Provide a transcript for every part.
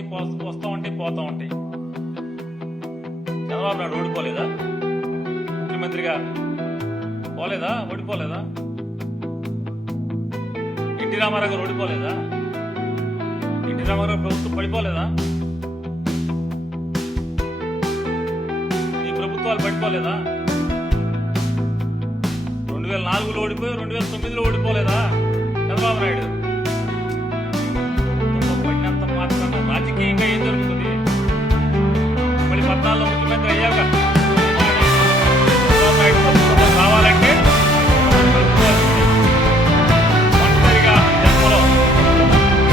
ఉంటాయి, వస్తూ ఉంటాయి, పోతూ ఉంటాయి. చంద్రబాబు నాయుడు ఓడిపోలేదా? ముఖ్యమంత్రిగా పోలేదా? ఓడిపోలేదా? ఎన్టీ రామారావు గారు ఓడిపోలేదా? ఎన్టీ రామారావు ప్రభుత్వం పడిపోలేదా? ఈ ప్రభుత్వాలు పడిపోలేదా? 2004లో ఓడిపోయి 2009లో ఓడిపోలేదా చంద్రబాబు నాయుడు? పడినంత మాత్రాన రాజకీయంగా ఏం జరుగుతుంది? మళ్ళీ 14లో ముఖ్యమంత్రి అయ్యాక చంద్రబాబు నాయుడు ప్రభుత్వం కావాలంటే ఒంటరిగా జన్మలో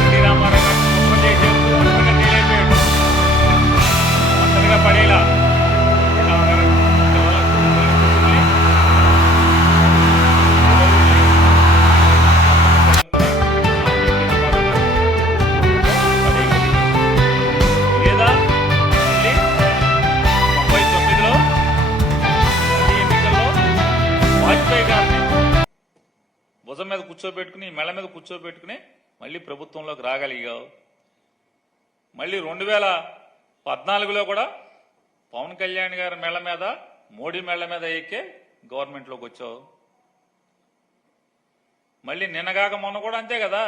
ఎన్టీ రామారావు గొప్ప చేసేందుకు తేలిపోయాడు. ఒంటరిగా పడేలా భుజం మీద కూర్చోబెట్టుకుని, మెళ్ళ మీద కూర్చోబెట్టుకుని మళ్ళీ ప్రభుత్వంలోకి రాగలిగావు. మళ్ళీ 2014లో కూడా పవన్ కళ్యాణ్ గారి మెళ్ళ మీద, మోడీ మెళ్ళ మీద ఎక్కే గవర్నమెంట్లోకి వచ్చావు. మళ్ళీ నిన్నగాక మొన్న కూడా అంతే కదా.